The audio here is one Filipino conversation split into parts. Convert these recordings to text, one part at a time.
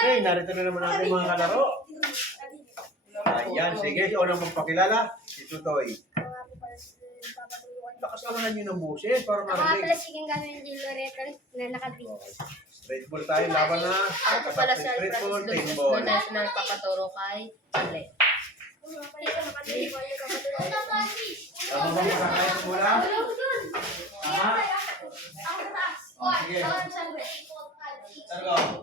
Okay, narito na naman natin mga kalaro. Ayan, sige. Si unang magpakilala, si Tutoy. Lakas naman yun ng boses para marinig. Pala sige gano'n yung Loretta na nakabig. Straight ball tayo, laban na. Ako pala sa Straight ball, Francis team Lopez ball. na national papaturo kay Chile. Tama ba makakain mo mula? Tama? Oh, sige. Sargo.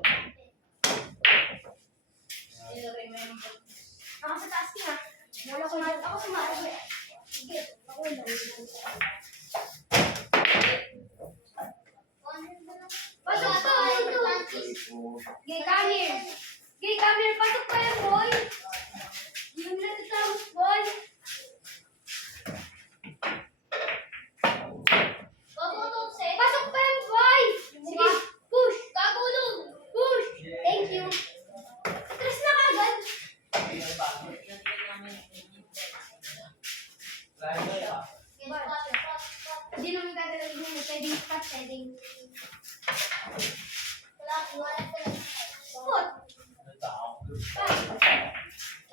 Ako sa taas niya. Wala ko na. Ako sa maaari ko. Sige. Ako na. Pasok to. Gay, come here. Gay, come here. Pasok pa yan, boy. Yung natatawas, boy. Pasok pa yan, boy. Sige. Push. Kagulong. Push. Thank you. Tres na kagad. Hindi naman gagawin mo. Pwedeng spot, pwedeng... Spot.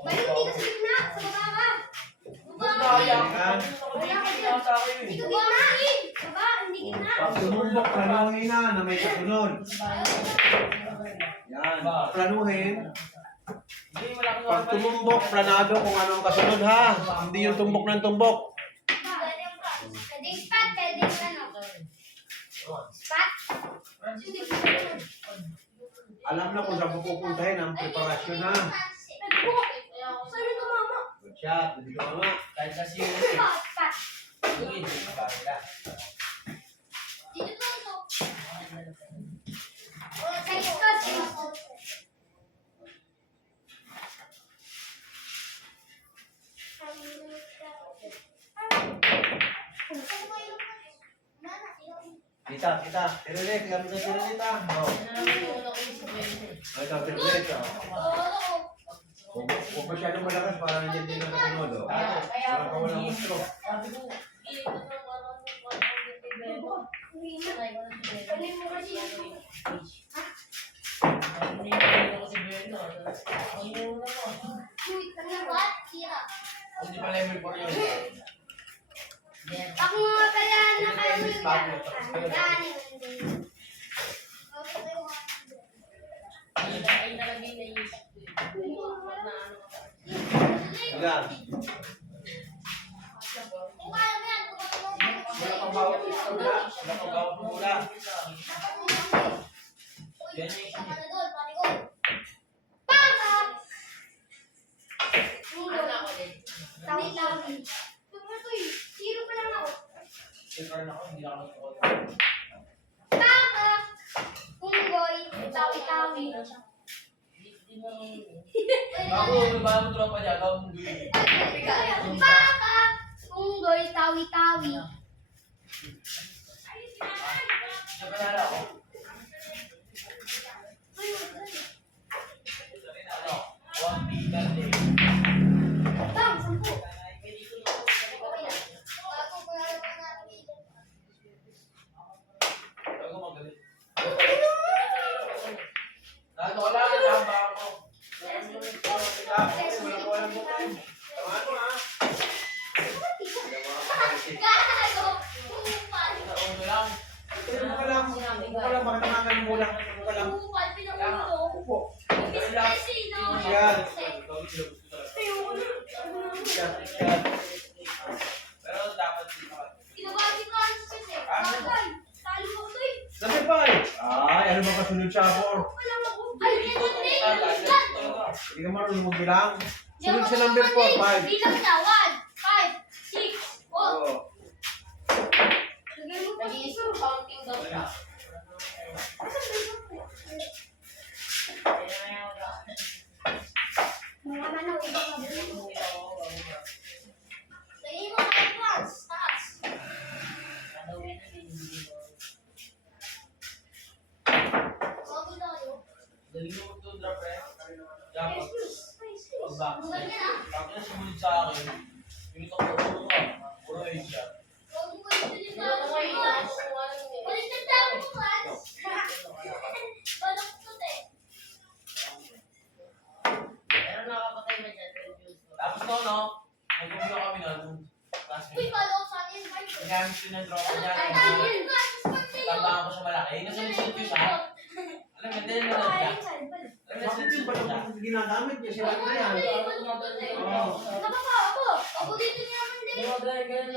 Balong dito sa gitna. Sa baba ka. Baba ka. Ayan. Wala ka dyan. Dito gitna. Baba, hindi gitna. Pag tumumbok, planuhin na may kasunod. Yan. Planuhin. Pag tumumbok, planado kung anong kasunod ha. Hindi yung tumbok ng tumbok. Pwedeng spot, pwedeng ano. Spot. Alam na kung saan pupuntahin ang preparasyon ha. Saan ito, mama? Good shot. Hindi ka nga. Spot, spot. Dito to, ito. Sa spot, eh. Kita. Tirilit. Gamit na tirilit ha. Oh. Ito, tirilit. Kung masyadong malakas, parang nandiyan din ang kasunod. Oh. Parang kawalang gusto. Ako nga kaya Ilan? Wala pang bawat isula. Wala pang bawat mula. Tawi-tawi. Zero pa lang ako. Paka! Unggoy, tawi-tawi. Paka! Unggoy, tawi-tawi. Bang, 10. Gago! Upal! Bakit naman yung mula? Upal, pinangulo. Upo. Kasi, no? Yan. Kinabati ka kasi. Bagay. Talo ko ito eh. Sabi pa ay, ano ba kasunod siya ako? Wala mo. Ay, ganun din. Yan. Hindi ka marunong magbilang. Sunod sa number 4, 5. Bilang na. 1, 5, 6, 4. Oo. Lagay mo pa sa mga manaw, ibang mabili. Lagay mo ka advance. Taas. Bago tayo. Bungan niya na. Bago ko ito din sa Balik na tayo mo, Franz. Balak ko te. no, no. Nagkukulo kami nun. Uy, follow ko sa atin. Nagamit ko na drop niya. Ayun. Tabangan ko siya malaki. Nasunod ko siya. Alam mo, din mo lang siya. Alam mo, Bakit yung nasunod ko siya. pala ginagamit niya? Siya na yan. Ako dito niya naman din.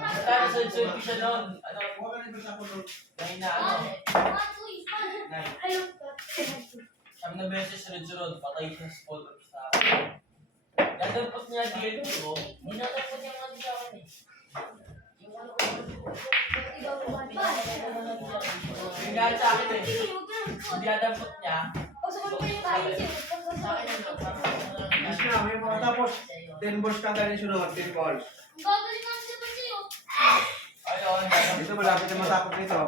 Basta nasunod ko siya noon. Ano, Huwag ka na ibig ako doon. dahil na ano. Ayun. Siyam na beses sunod-sunod. Patay siya sa sport sa akin. Dadampot niya DL ko. Dinadampot niya mga di sa akin eh. Yung ano ko. Yung dahil sa akin eh. Dinadampot niya. Sa akin yung Yes na, may mga tapos 10 balls ka tayo sunod, 10 balls. Gagawin namin sa sa'yo. Ayun. Dito malapit na matapos nito.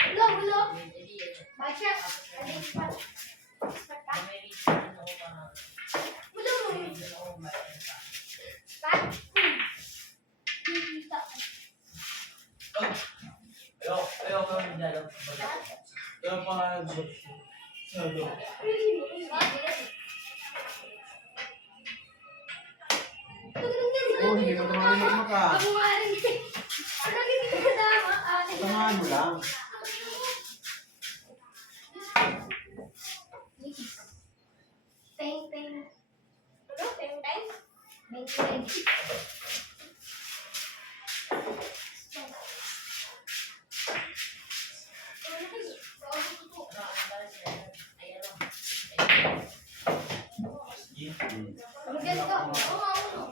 Hello, hello. Bacha. Ayaw ko yung dinadampot. Kaya pa nga sabi. Oh, hindi mo tumalimot mo ka. Ako nga rin. Ano hindi ko kasama? Samahan mo lang. Peng, peng. Ano? Peng, peng? Peng, peng. Maganda ka. Oo, oo.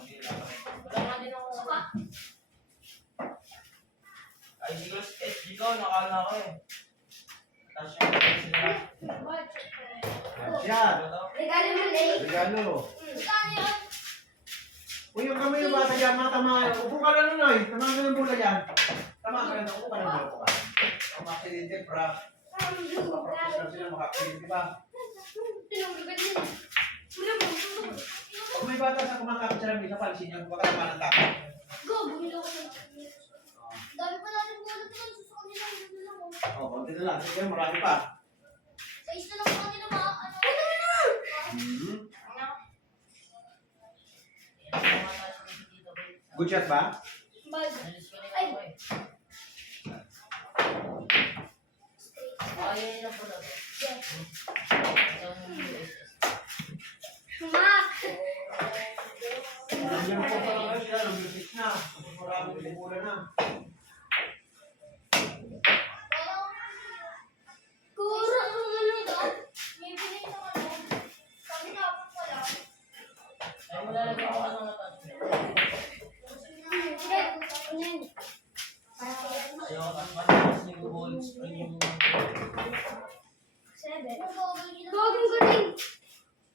Suka. Ay, siguro ikaw, nakala ko eh. Tapos yung sila. Yan. Regalo mo, Lay. Regalo. Saan yun? Uy, yung kamay yung bata dyan, mga tamaan. Upo ka na nun, oy. Tamaan ka ng bola dyan. Tamaan ka na, upo ka na bola. Upo ka. Makakilinte, pra. Professional sila, makakilinte ba? Tinulugan yun. Wala mo. Pag may bata sa kumakapit sa lamisa, palisin niyo. Baka naman ang takot. Go, bumili ako ng dami pa natin mga natulang sa kanila. Hindi lang ako. Oh, konti na lang. Sige, marami pa. Sa isa lang sa kanila mga ano. Hmm. Good shot ba? Bal. Ay. Mak. Nandiyan po pa lang sila, lumisit na. Tapos maraming limula na. Kura kung ano daw. May binili ng ano. Sabi na ako pala. Ay, malalagay ko ano na Hindi. Ano yun? ayaw ang mataas yung gold spring yung 7. Gagawin galing.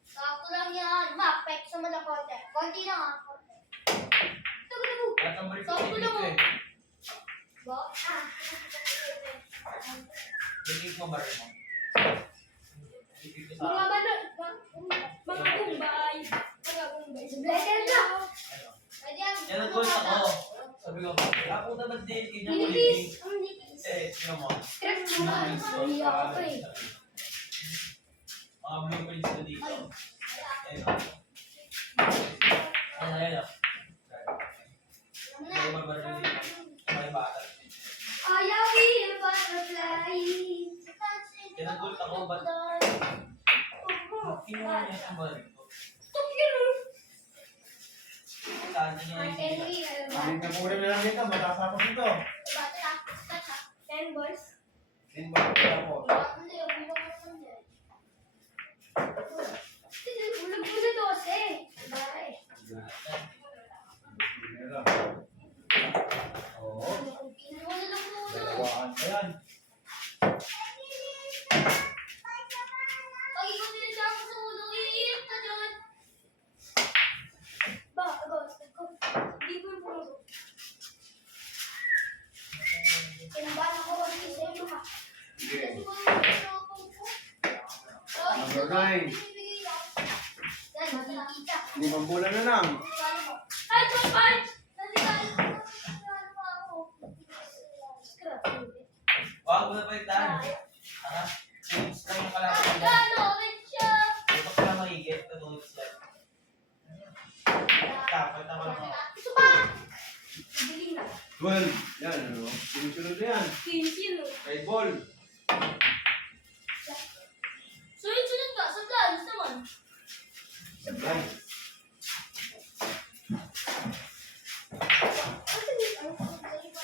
Sakto lang yan. Mak, pek sa mga konti. Konti lang ah. Tago na mo. lahat ng balik ko Sakto lang dito oh. eh. Ba? Ah. Bigay ko ba rin mo? Bigay ko Mga sa banat. Mga kumbay. Mga kumbay. Blender na. Pwede yan. yan ang gold ako. Sabi ko, ako naman din, ganyan ko Nilikis. Ang nilikis. eh, sino mo? Stress mo na. Hindi ako pa eh. Mga blueprints ko dito. Ayun. Ayun. Hindi ko mabaril dito. May bata. Ayaw will butterfly. Yan ang gold ako, ba't kinuha niya sa balik ko? Stop yun. Saan niya yung Henry, Hindi na muna na lang dito, matasapos ito. 10 balls. 10 balls tapos. Ulag mo sa 12. Baray. Oo. Pinulang mo na. Dalawaan pa yan. Pag ikaw pinagdaan ko sa ulo, iiyak ka dyan. Ba, hindi ko yung puno. Kinabahan ako kasi sa iyo ha. Kasi kung ano ako po. Number 9. Yan, makikita. 5 bola na lang. Ay, punch! Nasigalo ko. Nasigalo pa ako. Scrap. Wag mo na pa itan. Tara. Change lang yung kalaban. Gano! 12. Yan, ano? Sunod-sunod na yan. Sino? Kay ball. Sunod-sunod ka. Sa dance naman. Sablay.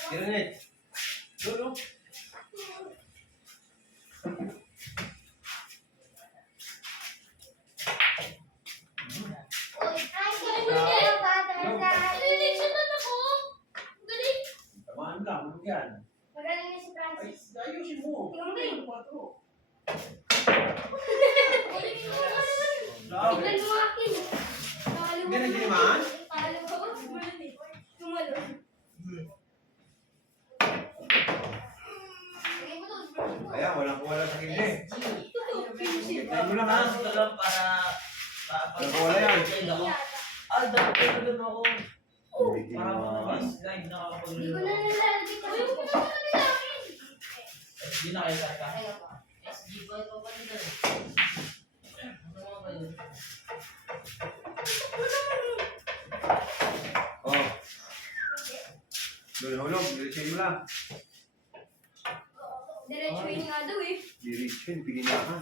Kiranet. Doon, no? Tamaan lang, ano yan? Magaling na si Ay, Francis. ayusin mo. Tingnan mo yun. 4. Tingnan mo akin. Hindi na tinimaan? Alam ko, tumalon eh. Tumalon. Kaya, walang kuwala sa hindi. Tignan mo lang, ha? Tapos ito lang para... Wala yan. Dapat na doon ako. Hindi Para mo. makakas live Hindi ko nakakapaglaro. na nalalagay ko. Ayaw mo na namin akin. Hindi na kayo sarka. SG boy pa pa nito. Ano mga ba yun? Oh. Doon, hulog. Diretso mo lang. Diretso yun nga daw eh. Diretso, bigyan na ka.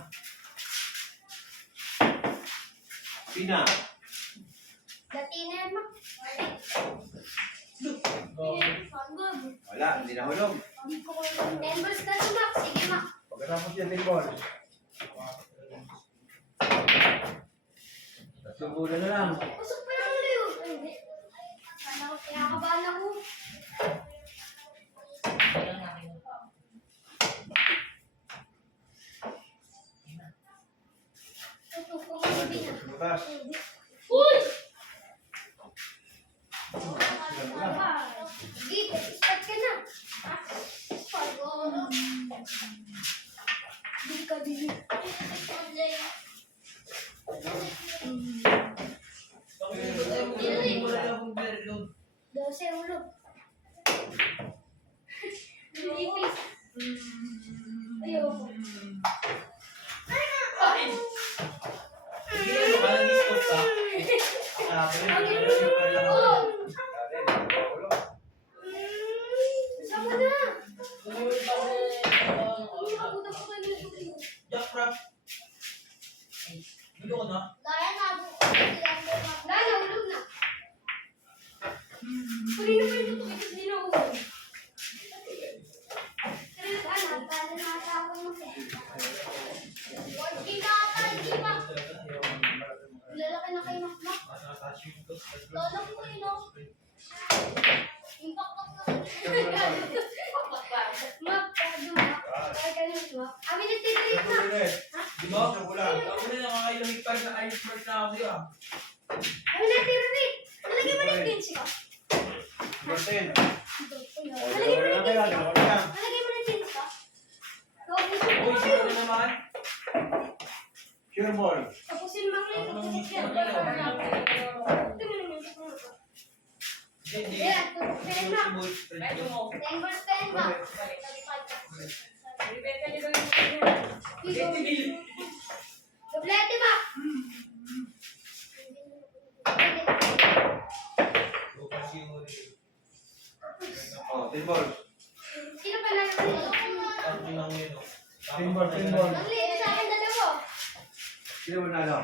Pina. Dati na yan, Mak. Wala, hindi na hulog. Hindi ko alam. 10 balls na to, Mak. Sige, Mak. Pagkatapos niya, table. Subulan na lang. Pasok pa lang ulit yun. Ay, hindi. Sana ko, kinakabahan ako. Kailan natin ito? Tutukong ang bina. Bukas. Uy! Sige, start ka na. Bili ka, bili. Dose ulo. Nilipis. Ayoko. Hindi na makalag-stop ka. Oh! Sama na! Nakakabutan ko kayo ng tubig. Jack Prap. Dito ko na. Lala, ulog na. Kanina pa yung tutok, kasi di na ulog. Pero ano, para nakatapon mo siya. Hindi na ata, hindi pa. Lalaki na kayo, Mak. Lolo ko kayo, no? Yung pakpak na. Mak, pwede Mak. Pwede ganun, Mak. Kami nagtitirit na. Di ba? Ako na nakakailamig pa na ice mark na ako sa'yo. Kami nagtitirit. Nalagyan mo ng pinch ka. Martin. Nalagyan mo ng pinch ka. Nalagyan mo ng pinch ka. Uy, sino na naman? Sure ball. Tapusin mo lang yung tutok yan. Hindi. Ayan, tutok yan, Mak. Medyo mo. 10 balls pa yan, Mak. Doblete, Mak. Oh, 10 balls. Sino pa lang yung Parang lang yun. Ten ball, 10 ball. Ang liit sa akin, dalawa. Sino mo nalo?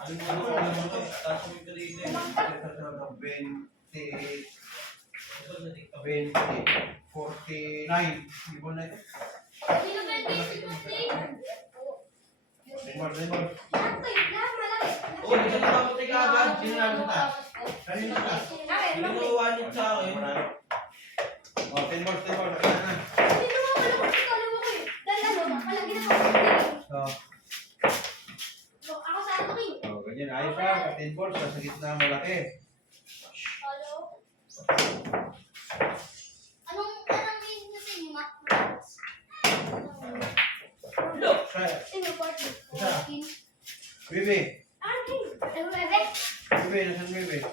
Ano ko naman ito? Tapos yung kanina. 20, 49. Hindi mo na ito. Sino ba yung basic mo, Steve? 10 ball, 10 ball. Lahat to, lahat malaki. Oh, hindi ka nakapatay ka agad. Sino nalo sa taas? Kanina sa taas. Akin, Hindi Mak. ko kawanit sa akin. Manalo. Oh, 10 balls, 10 balls. Kaya na. Sino mo wala ko sa kalawa ko eh. Dahil ano, palagi na ako. Oh, Ako sa ano king. oh, ganyan. Ayos ka. 10 balls. Sa gitna malaki. Hello? Anong meaning na sa inyo, Mak? Look! Sa, Sino party? Isa. King. Bebe. King. Ano, bebe? Bebe, nasan bebe? Bebe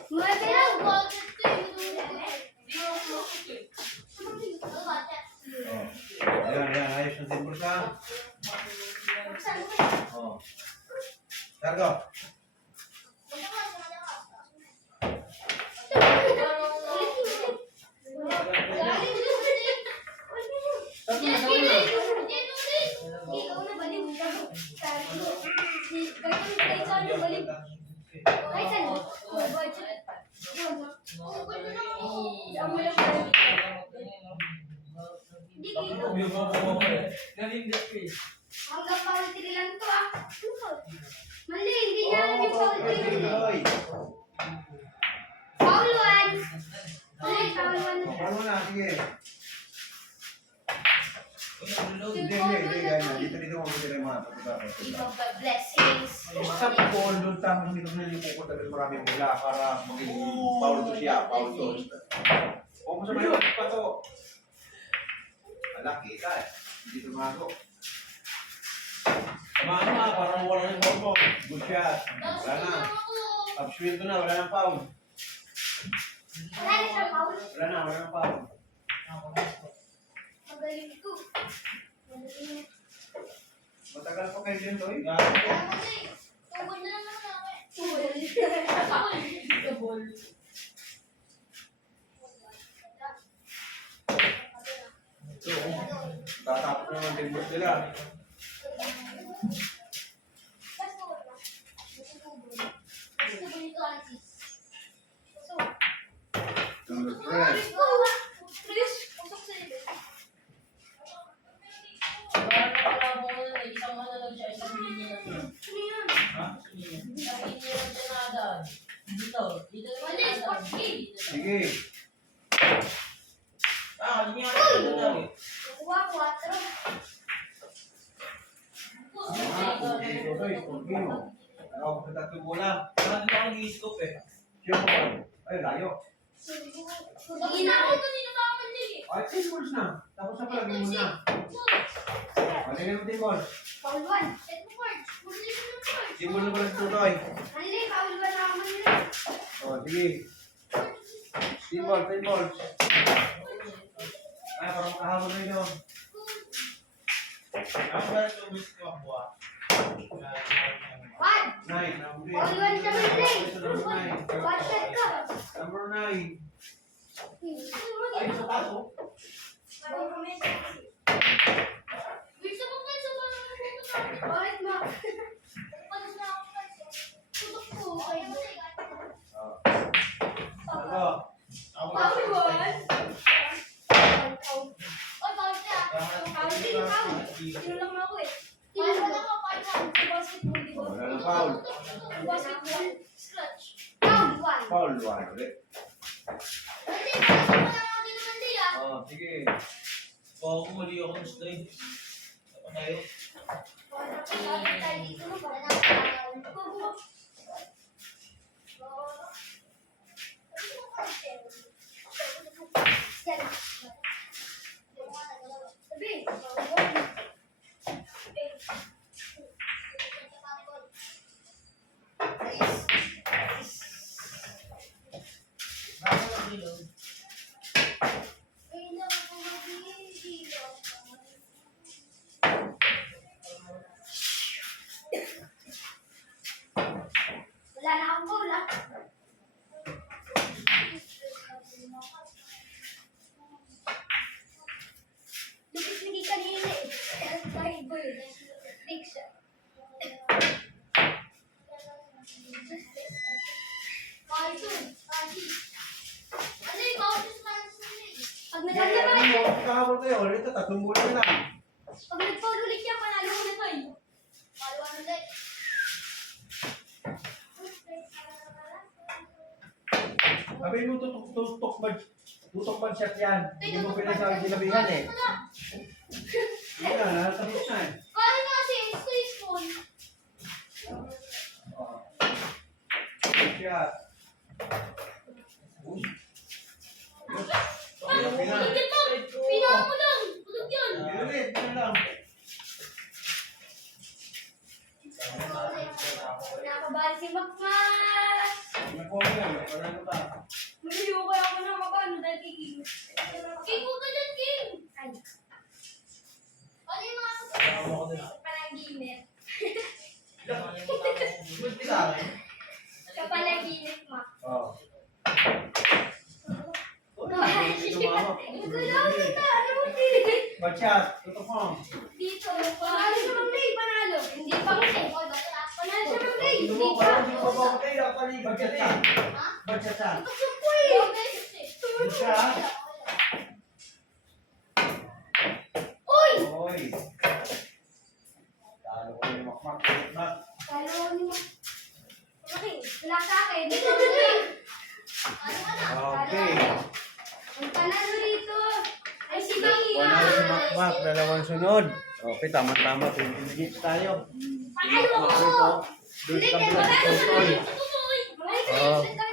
lang. Bakit ito yung Oh. Ayan, ayan. Ayos ng 10 balls ha. Saan ko kayo? Oh. Cargo. Ano Yes, kilig! Hindi, ulit! Ikaw na baliw. Kahit saan na baliw. Kahit saan. Oh, budget. Yan na. Oh, gano'n na ako. Saan mo lang baliw. Hindi kita. Nalindat ko eh. Hanggang foul 3 lang to ah. Mali, hindi niya alam yung foul 3 yun eh. Tuloy. Foul 1. Ulit, foul 1 na. Ano na, sige. Yung Hindi, foul hindi, hindi. 1 na Ganyan. to. Dito yung mga pagkakataon. Give of the blessings. Sa football, doon tama dito na yung pupunta doon maraming mula para maging foul to siya, foul to. O, masama yung pa to. Alak, kita eh. Hindi tumago. Tamaan na, parang wala ng ball mo. Good shot. Tapos Wala na. tingnan ako. Upswing to na, wala nang foul. Wala na siyang foul. Wala nang foul. Magaling ko. Magaling. Matagal pa kayo dyan, Toy. Kaya mo na eh. Tugod na lang naman ako eh. Tugod. Tatapos naman din mo sila. Number friend. Parang nakakabo ko na isang ano lang siya, isang linya lang siya. Ha? Isang linya lang siya na agad. Dito. Dito lang Mali, siya na sports agad. game. Dito lang. Sige. Linya ka dito lang eh. Ah, dito, Toy. Porgi mo. Ano ako sa tatlo bola? Parang dito ako nag-i-scope eh. Siya mo. Ay, layo. Ay, 10 balls na. Tapos na pala, game mo na. Paligyan mo 10 balls. Foul 1. Set mo cards. Muli mo ng cards. Game mo na pala si Tutoy. Mali, foul 1 na naman nila. O, sige. 10 balls, 10 balls. Ay, parang makahabol na yun. Ako ba ito gusto ko ako ah? 1. 9. Foul 1 siya mali. One shot ka. Number 9. Ay, sa taso. Bisa mo pa sa mga bakit ma? Paano na ako kasi? Tutok ko. Ay, Ano? Ako foul 1. Foul. Oy, foul siya. Foul din, foul. Tinulak mo ako eh. Tinulak ako, foul 1. Sa basketball, di ba? Wala na foul. Basketball, scratch. Foul 1. Foul 1 ulit. Hindi, pasok mo lang ako dito man din ah. Oh, sige. Kung ako mali ako ng slide. Tapos tayo. Tayo dito mo, para na Bakit nag-reload? Wala na akong goal ah. Lupit hindi kanina eh. Kahit goal. Big shot. Kahit yun. Ano yung bawat sa kanan sa kanila eh. Pag nagkakaroon, Kahabol kayo. Ulit, tatlong bola na lang. pag nag-foul ulit yan, panalo ko na to eh. Panalo ka ulit. Sabi mo, tutok ba shot yan? Hindi mo pinasabi sinabihan eh. Hindi na, nakatapos na eh. Kaya nga kasi, gusto yung spoon. Oh. Good shot. Uy. Paano mo Pina. tulog yan to? Pinahan mo lang. Tulog yan. Ulit, ito lang. Nakabahan si Makmas. Nakuha mo yan, parang pa. Malayo kaya ako na mabano dahil kay King. King, huwag ka dyan, King! Ay. Ano yung mga Tama ko din ah. kapanaginip? Buti sa akin. Kapanaginip, Ma. Oh. Tumawag. Ikaw lang, kita. Ano mo, King? Batsyat, tutok mo. Dito. Panalo siya Mang Ray, panalo. Hindi pa kasi. Panalo siya Mang Ray. Hindi Hindi mo, pa. parang hindi pa ba ako tayo, dapat batsyat ka. Ha? Batsyat ka. Tutok po eh. Batsyat. Uy! Oy. Talo ko yung makmak. Mak. Talo ni Mang. Okay, wala sa akin. Dito, dito. Ano ka na? Okay. Ang panalo dito. Ay, si Mia. Wala si makmak, dalawang sunod. Okay, tama-tama. 20 minutes tayo. Panalo ako. Ito. Doon Hindi, sa kaya blood panalo sa control. Tutoy. Oo. Ay,